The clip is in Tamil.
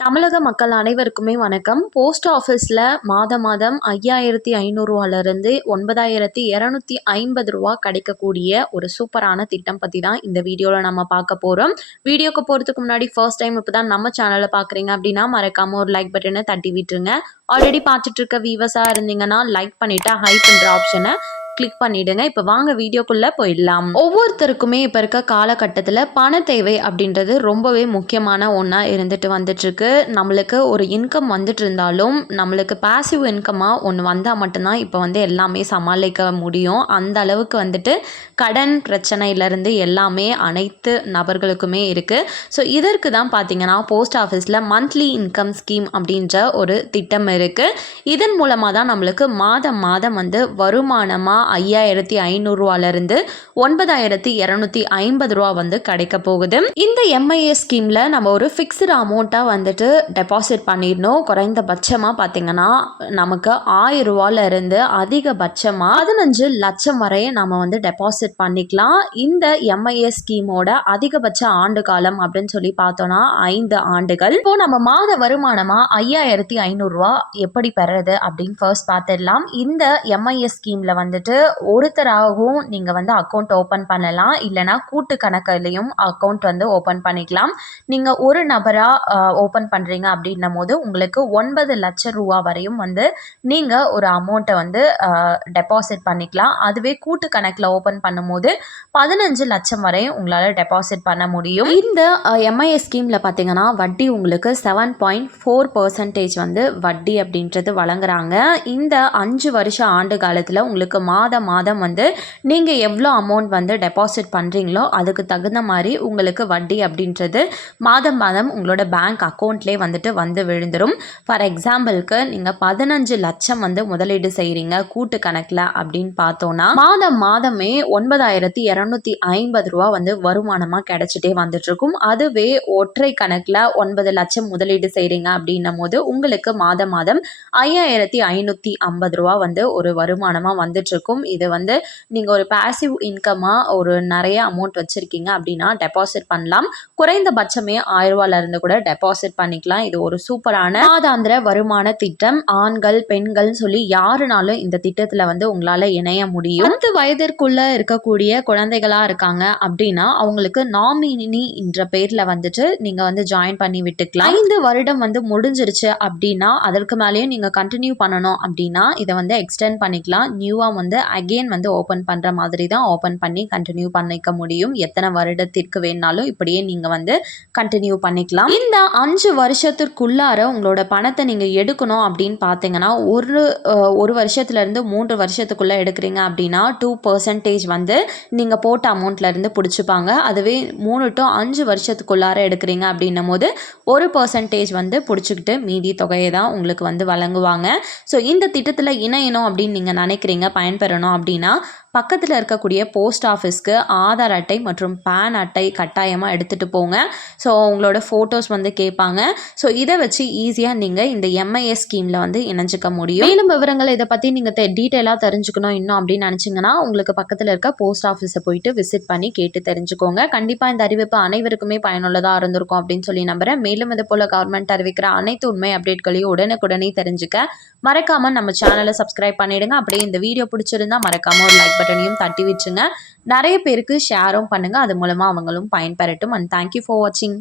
தமிழக மக்கள் அனைவருக்குமே வணக்கம். போஸ்ட் ஆஃபீஸில் மாதம் 5500 9,250 கிடைக்கக்கூடிய ஒரு சூப்பரான திட்டம் பற்றி தான் இந்த வீடியோவில் நம்ம பார்க்க போகிறோம். வீடியோக்கு போகிறதுக்கு முன்னாடி ஃபர்ஸ்ட் டைம் இப்போ தான் நம்ம சேனலை பார்க்குறீங்க அப்படின்னா மறக்காமல் ஒரு லைக் பட்டனை தட்டி விட்டுருங்க. ஆல்ரெடி பார்த்துட்டு இருக்க வியூவர்ஸாக இருந்தீங்கன்னா லைக் பண்ணிவிட்டு ஹைப்ன்ற ஆப்ஷனை கிளிக் பண்ணிடுங்க. இப்போ வாங்க வீடியோக்குள்ளே போயிடலாம். ஒவ்வொருத்தருக்குமே இப்போ இருக்க காலகட்டத்தில் பண தேவை அப்படின்றது ரொம்பவே முக்கியமான ஒன்றா இருந்துட்டு வந்துட்டுருக்கு. நம்மளுக்கு ஒரு இன்கம் வந்துட்டு இருந்தாலும் நம்மளுக்கு பாசிவ் இன்கமாக ஒன்று வந்தால் மட்டும்தான் இப்போ எல்லாமே சமாளிக்க முடியும். அந்த அளவுக்கு கடன் பிரச்சனையிலேருந்து எல்லாமே அனைத்து நபர்களுக்குமே இருக்குது. ஸோ இதற்கு தான் பார்த்தீங்கன்னா போஸ்ட் ஆஃபீஸில் மந்த்லி இன்கம் ஸ்கீம் அப்படின்ற ஒரு திட்டம் இருக்குது. இதன் மூலமாக தான் நம்மளுக்கு மாதம் வருமானமாக 5500 9,250 கிடைக்க போகுது. இந்த எம்ஐஎஸ் ஸ்கீமில் நம்ம ஒரு ஃபிக்ஸ்டு அமௌண்ட்டாக டெபாசிட் பண்ணிடணும். குறைந்தபட்சமாக பார்த்தீங்கன்னா நமக்கு 1000 அதிகபட்சமாக 15 லட்சம் வரை நம்ம டெபாசிட் பண்ணிக்கலாம். இந்த எம்ஐஎஸ் ஸ்கீமோட அதிகபட்ச ஆண்டு காலம் அப்படின்னு சொல்லி பார்த்தோன்னா 5 ஆண்டுகள். இப்போ நம்ம மாத வருமானமாக 5500 எப்படி பெறது அப்படின்னு ஃபர்ஸ்ட் பார்த்துடலாம். இந்த எம்ஐஎஸ் ஸ்கீமில் ஒருத்தராகவும் நீங்கள் அக்கௌண்ட் ஓப்பன் பண்ணலாம், இல்லைனா கூட்டு கணக்குலையும் அக்கௌண்ட் ஓப்பன் பண்ணிக்கலாம். நீங்கள் ஒரு நபராக ஓப்பன் பண்ணுறீங்க அப்படின்னும் போது உங்களுக்கு 9 லட்சம் ரூபா வரையும் நீங்கள் ஒரு அமௌண்ட்டை டெபாசிட் பண்ணிக்கலாம். அதுவே கூட்டு கணக்கில் ஓப்பன் பண்ணும்போது 15 லட்சம் வரை உங்களால் டெபாசிட் பண்ண முடியும். இந்த எம்ஐஎஸ் ஸ்கீமில் பார்த்தீங்கன்னா வட்டி உங்களுக்கு 7.4% வட்டி அப்படின்றது வழங்குறாங்க. இந்த 5 வருஷ ஆண்டு காலத்தில் உங்களுக்கு மாதம் நீங்கள் எவ்வளோ அமௌண்ட் டெபாசிட் பண்ணுறீங்களோ அதுக்கு தகுந்த மாதிரி உங்களுக்கு வட்டி அப்படின்றது மாதம் உங்களோட பேங்க் அக்கௌண்ட்லேயே வந்து விழுந்துடும். ஃபார் எக்ஸாம்பிளுக்கு நீங்கள் 15 லட்சம் முதலீடு செய்கிறீங்க கூட்டு கணக்கில் அப்படின்னு பார்த்தோன்னா மாதமே 9,250 ரூபா வருமானமாக கிடைச்சிட்டே வந்துட்டுருக்கும். அதுவே ஒற்றை கணக்கில் 9 லட்சம் முதலீடு செய்கிறீங்க அப்படின்னும் போது உங்களுக்கு மாதம் 5,550 ரூபா ஒரு வருமானமாக வந்துட்டுருக்கும். இது நீங்கள் ஒரு பாசிவ் இன்கமாக ஒரு நிறைய அமௌண்ட் வச்சுருக்கீங்க அப்படின்னா டெபாசிட் பண்ணலாம். குறைந்தபட்சமே 1000 ரூபாயிலிருந்து கூட டெபாசிட் பண்ணிக்கலாம். இது ஒரு சூப்பரான மாதாந்திர வருமான திட்டம். ஆண்கள் பெண்கள் சொல்லி யாருனாலும் இந்த திட்டத்தில் உங்களால் இணைய முடியும். 10 வயதிற்குள்ள இருக்கக்கூடிய குழந்தைகளாக இருக்காங்க அப்படின்னா அவங்களுக்கு நாமினி என்ற பேரில் நீங்கள் ஜாயின் பண்ணி விட்டுக்கலாம். 5 வருடம் முடிஞ்சிருச்சு அப்படின்னா அதற்கு மேலேயும் நீங்கள் கண்டினியூ பண்ணணும் அப்படின்னா இதை எக்ஸ்டெண்ட் பண்ணிக்கலாம். நியூவாக அகெயின் ஓப்பன் பண்ணுற மாதிரி தான் ஓப்பன் பண்ணி கண்டினியூ பண்ணிக்க முடியும். எத்தனை வருடத்திற்கு வேணாலும் இப்படியே நீங்கள் கண்டினியூ பண்ணிக்கலாம். இந்த 5 வருஷத்திற்குள்ளார உங்களோட பணத்தை நீங்கள் எடுக்கணும் அப்படின்னு பார்த்தீங்கன்னா ஒரு வருஷத்துலேருந்து 3 வருஷத்துக்குள்ளே எடுக்கிறீங்க அப்படின்னா 2% நீங்கள் போட்ட அமௌண்ட்லேருந்து பிடிச்சிப்பாங்க. அதுவே 3 to 5 வருஷத்துக்குள்ளார எடுக்கிறீங்க அப்படின்னும் போது 1% பிடிச்சிக்கிட்டு மீதி தொகையை தான் உங்களுக்கு வழங்குவாங்க. ஸோ இந்த திட்டத்தில் இணையணும் அப்படின்னு நீங்கள் நினைக்கிறீங்க, பயன்பெறணும் அப்படின்னா பக்கத்தில் இருக்கக்கூடிய போஸ்ட் ஆஃபீஸ்க்கு ஆதார் அட்டை மற்றும் பேன் அட்டை கட்டாயமாக எடுத்துகிட்டு போங்க. ஸோ உங்களோட ஃபோட்டோஸ் கேட்பாங்க. ஸோ இதை வச்சு ஈஸியாக நீங்கள் இந்த எம்ஐஎஸ் ஸ்கீமில் இணைஞ்சிக்க முடியும். மேலும் விவரங்கள் இதை பற்றி நீங்கள் டீட்டெயிலாக தெரிஞ்சுக்கணும் இன்னும் அப்படின்னு நினச்சிங்கன்னா உங்களுக்கு பக்கத்தில் இருக்க போஸ்ட் ஆஃபீஸை போயிட்டு விசிட் பண்ணி கேட்டு தெரிஞ்சுக்கோங்க. கண்டிப்பாக இந்த அறிவிப்பு அனைவருக்குமே பயனுள்ளதாக இருந்திருக்கும் அப்படின்னு சொல்லி நம்புகிறேன். மேலும் இது போல் கவர்மெண்ட் அறிவிக்கிற அனைத்து உண்மை அப்டேட்களையும் உடனுக்குடனே தெரிஞ்சுக்க மறக்காமல் நம்ம சேனலை சப்ஸ்கிரைப் பண்ணிடுங்க. அப்படியே இந்த வீடியோ பிடிச்சிருந்தா மறக்காமல் ஒரு லைக் பட்டனையும் தட்டி விட்டுருங்க. நிறைய பேருக்கு ஷேரும் பண்ணுங்க. அது மூலமா அவங்களும் பயன்பெறட்டும். அண்ட் தேங்க்யூ ஃபார் வாட்சிங்.